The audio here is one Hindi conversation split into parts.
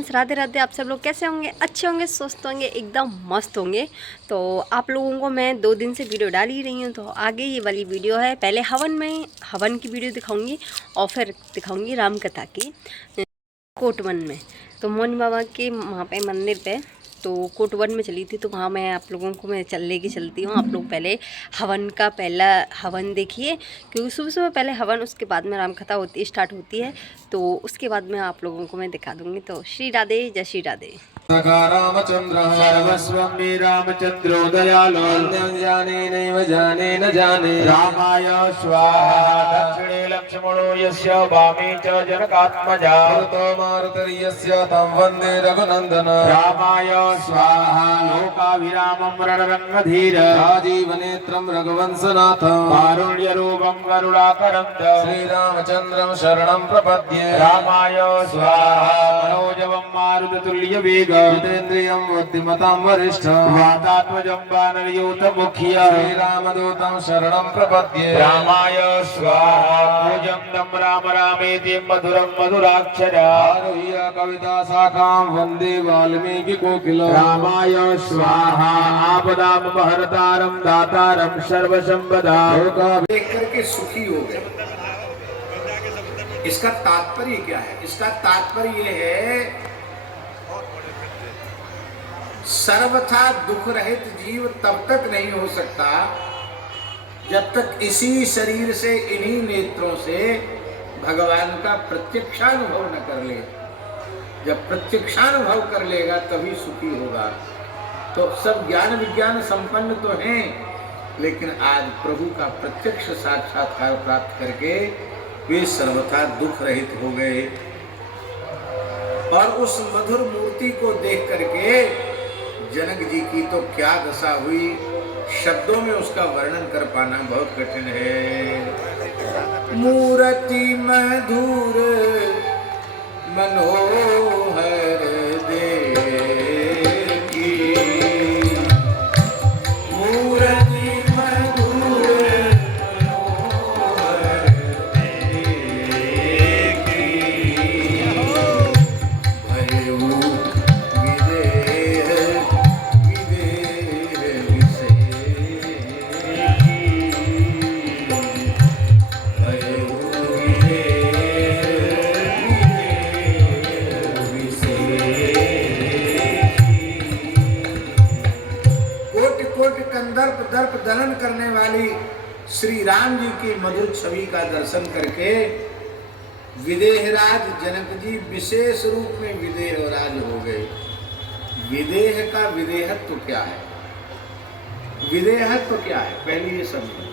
फ्रेंड्स, राधे राधे। आप सब लोग कैसे होंगे? अच्छे होंगे, स्वस्थ होंगे, एकदम मस्त होंगे। तो आप लोगों को मैं 2 दिन से वीडियो डाल ही रही हूँ। तो आगे ये वाली वीडियो है, पहले हवन की वीडियो दिखाऊंगी और फिर दिखाऊंगी रामकथा की कोटवन में। तो मोनी बाबा के वहाँ पे मंदिर पे, तो कोटवन में चली थी। तो वहाँ मैं आप लोगों को मैं लेके चलती हूँ। आप लोग पहले हवन का पहला हवन देखिए, क्योंकि सुबह सुबह पहले हवन, उसके बाद में रामकथा स्टार्ट होती है। तो उसके बाद में आप लोगों को मैं दिखा दूँगी। तो श्री राधे, जय श्री राधे। सखा रामचंद्र सर्वस्वं मे रामचंद्रो दयालो जाने नैव जाने न जाने रामाय स्वाहा। दक्षिणे लक्ष्मणो यस्य वामे च जनकात्मजा तो मारुतर्यस्य तं वन्दे रघुनन्दन रामाय स्वाहा। लोकाभिरामं रणरङ्गधीर राजीवनेत्रं रघुवंशनाथं कारुण्यरूपं करुणाकरं श्रीरामचन्द्रं शरणं प्रपद्ये रामाय स्वाहा। मनोजवं मारुततुल्यवेग जितेन्द्रियं बुद्धिमतां वरिष्ठं वातात्मजं वानरयूथमुख्य श्रीरामदूतं शरणं प्रपद्ये रामाय स्वाहा। पूजं तं राम रामेति मधुरं मधुराक्षरा आरुह्य कविता शाखां वन्दे वाल्मीकि कोकिलं रामाय स्वाहा। आपदां महर्तारं दातारं सर्वसंपदा देख करके सुखी हो गए। इसका तात्पर्य क्या है? इसका तात्पर्य यह है, सर्वथा दुख रहित जीव तब तक नहीं हो सकता जब तक इसी शरीर से, इन्हीं नेत्रों से भगवान का प्रत्यक्षानुभव न कर ले। जब प्रत्यक्षानुभव कर लेगा तभी सुखी होगा। तो सब ज्ञान विज्ञान संपन्न तो हैं, लेकिन आज प्रभु का प्रत्यक्ष साक्षात्कार प्राप्त करके वे सर्वथा दुख रहित हो गए। और उस मधुर मूर्ति को देख करके जनक जी की तो क्या दशा हुई, शब्दों में उसका वर्णन कर पाना बहुत कठिन है। मूर्ति मधुर मनोहर देखी, मूर्ति मधुर मनोहर देखी, भयउ विदेह विदेह विषेकी, भयउ कोटि कोटि कंदर्प दर्प दलन करने वाली श्री राम जी की मधुर छवि का दर्शन करके विदेहराज जनक जी विशेष रूप में विदेहराज हो गए। विदेह का विदेहत्व क्या है? विदेहत्व क्या है? पहले ये समझो।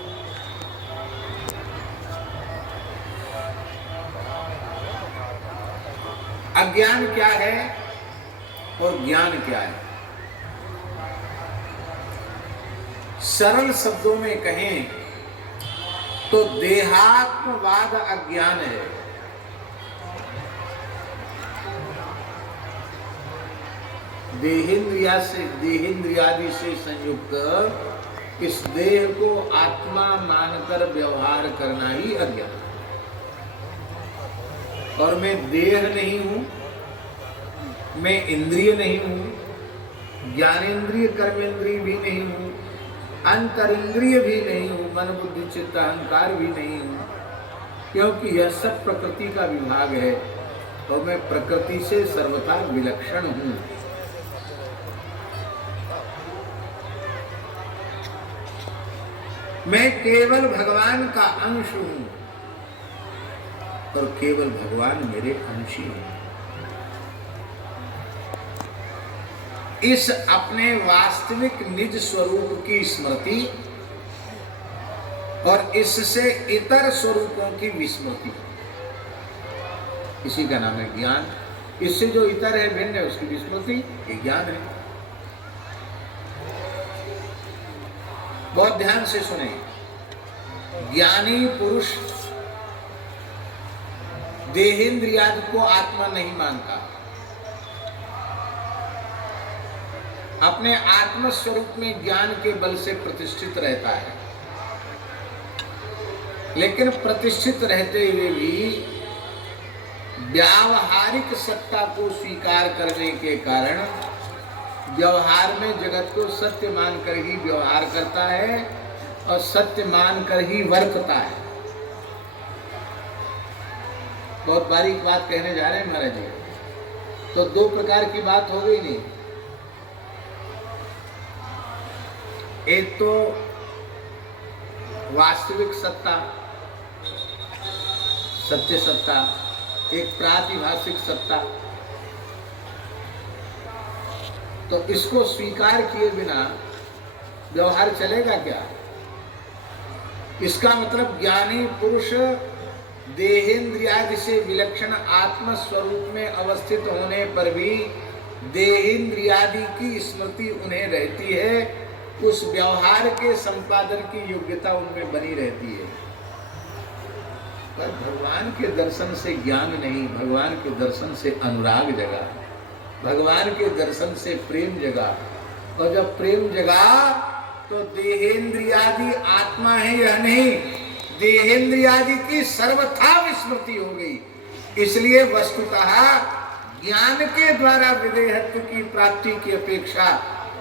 अज्ञान क्या है और ज्ञान क्या है? सरल शब्दों में कहें तो देहात्मवाद अज्ञान है। देहेंद्रियादि से संयुक्त इस देह को आत्मा मानकर व्यवहार करना ही अज्ञान। और मैं देह नहीं हूं, मैं इंद्रिय नहीं हूं, ज्ञानेन्द्रिय कर्मेंद्रिय भी नहीं हूं, अंतरिंद्रिय भी नहीं हूं, मन बुद्धि चित्त अहंकार भी नहीं हूं, क्योंकि यह सब प्रकृति का विभाग है और मैं प्रकृति से सर्वथा विलक्षण हूं। मैं केवल भगवान का अंश हूं और केवल भगवान मेरे अंशी हैं। इस अपने वास्तविक निज स्वरूप की स्मृति और इससे इतर स्वरूपों की विस्मृति, इसी का नाम है ज्ञान। इससे जो इतर है, भिन्न है, उसकी विस्मृति, ये ज्ञान है। बहुत ध्यान से सुने। ज्ञानी पुरुष देहेंद्रियादि को आत्मा नहीं मानता, अपने आत्म स्वरूप में ज्ञान के बल से प्रतिष्ठित रहता है। लेकिन प्रतिष्ठित रहते हुए भी व्यावहारिक सत्ता को स्वीकार करने के कारण व्यवहार में जगत को सत्य मानकर ही व्यवहार करता है और सत्य मानकर ही वर्तता है। बहुत बारीक बात कहने जा रहे हैं महाराज जी। तो दो प्रकार की बात हो गई नहीं, एक तो वास्तविक सत्ता, सत्य सत्ता, एक प्रातिभाषिक सत्ता। तो इसको स्वीकार किए बिना व्यवहार चलेगा क्या? इसका मतलब ज्ञानी पुरुष देहेंद्रियादि से विलक्षण आत्म स्वरूप में अवस्थित होने पर भी देहेंद्रियादि की स्मृति उन्हें रहती है, उस व्यवहार के संपादन की योग्यता उनमें बनी रहती है। पर भगवान के दर्शन से ज्ञान नहीं, भगवान के दर्शन से अनुराग जगा, भगवान के दर्शन से प्रेम जगा। और जब प्रेम जगा तो देहेंद्रियादि आत्मा है यह नहीं, देहेंद्रियादि की सर्वथा विस्मृति हो गई। इसलिए वस्तुतः ज्ञान के द्वारा विदेहत्व की प्राप्ति की अपेक्षा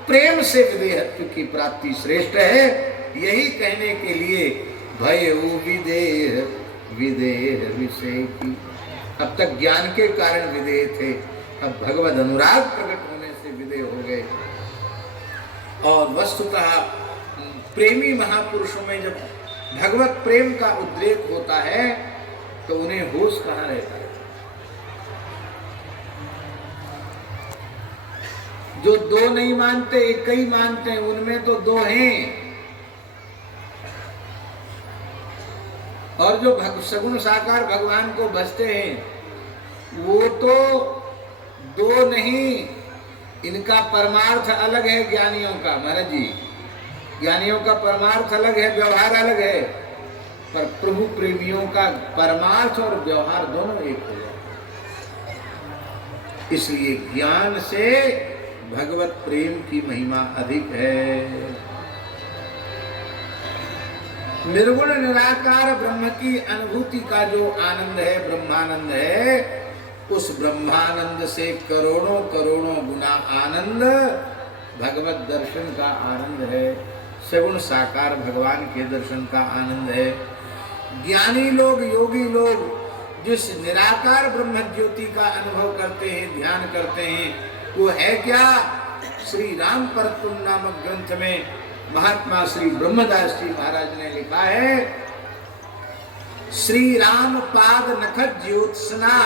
प्रेम से विदेहत्व की प्राप्ति श्रेष्ठ है। यही कहने के लिए भय विदेह विदेह विषय की। अब तक ज्ञान के कारण विदेह थे, अब भगवद अनुराग प्रकट होने से विदेह हो गए। और वस्तुतः प्रेमी महापुरुषों में जब भगवत प्रेम का उद्रेक होता है तो उन्हें होश कहाँ रहता है। जो दो नहीं मानते एक ही मानते हैं, उनमें तो दो हैं। और जो सगुण साकार भगवान को भजते हैं वो तो दो नहीं, इनका परमार्थ अलग है ज्ञानियों का। महाराज जी, ज्ञानियों का परमार्थ अलग है, व्यवहार अलग है, पर प्रभु प्रेमियों का परमार्थ और व्यवहार दोनों एक हो जाए। इसलिए ज्ञान से भगवत प्रेम की महिमा अधिक है। निर्गुण निराकार ब्रह्म की अनुभूति का जो आनंद है, ब्रह्मानंद है, उस ब्रह्मानंद से करोड़ों करोड़ों गुना आनंद भगवत दर्शन का आनंद है, सगुण साकार भगवान के दर्शन का आनंद है। ज्ञानी लोग, योगी लोग जिस निराकार ब्रह्म ज्योति का अनुभव करते हैं, ध्यान करते हैं, वो है क्या? श्री राम परतुम नामक ग्रंथ में महात्मा श्री ब्रह्मदास जी महाराज ने लिखा है, श्री राम पाद नखत ज्योत्सना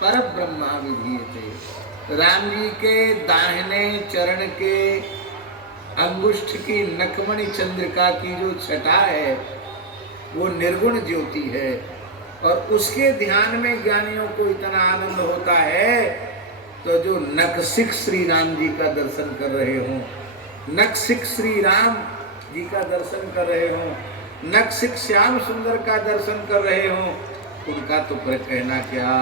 पर ब्रह्मा विधीयते। राम जी के दाहिने चरण के अंगुष्ठ की नखमणि चंद्रिका की जो छटा है वो निर्गुण ज्योति है। और उसके ध्यान में ज्ञानियों को इतना आनंद होता है, तो जो नखसिक श्री राम जी का दर्शन कर रहे हों, नखसिक श्री राम जी का दर्शन कर रहे हों, नखसिक श्याम सुंदर का दर्शन कर रहे हों, उनका तो पर कहना क्या।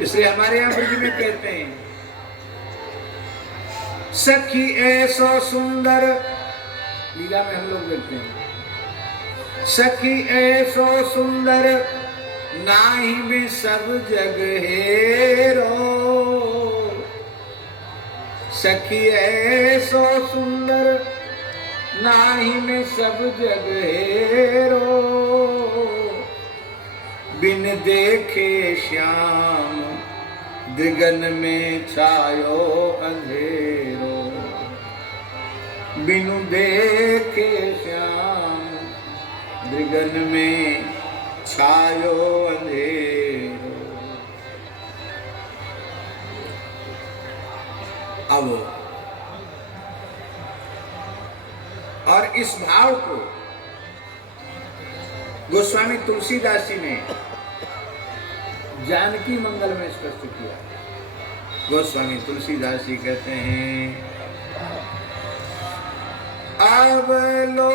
इसलिए हमारे यहाँ ब्रज में कहते हैं, सखी ऐसो सुंदर, लीला में हम लोग देखते हैं, सखी ऐसो सुंदर नाही में सब जग हेरो। सखी ऐसो सुंदर नाही में सब जग हेरो। बिन देखे श्याम दृगन में छायो अंधेरो। बिनु देखे श्याम दृगन में छायो अंधेरो। अब और इस भाव को गोस्वामी तुलसीदास जी ने जानकी मंगल में स्पष्ट किया। गोस्वामी तुलसीदास जी कहते हैं, अब लो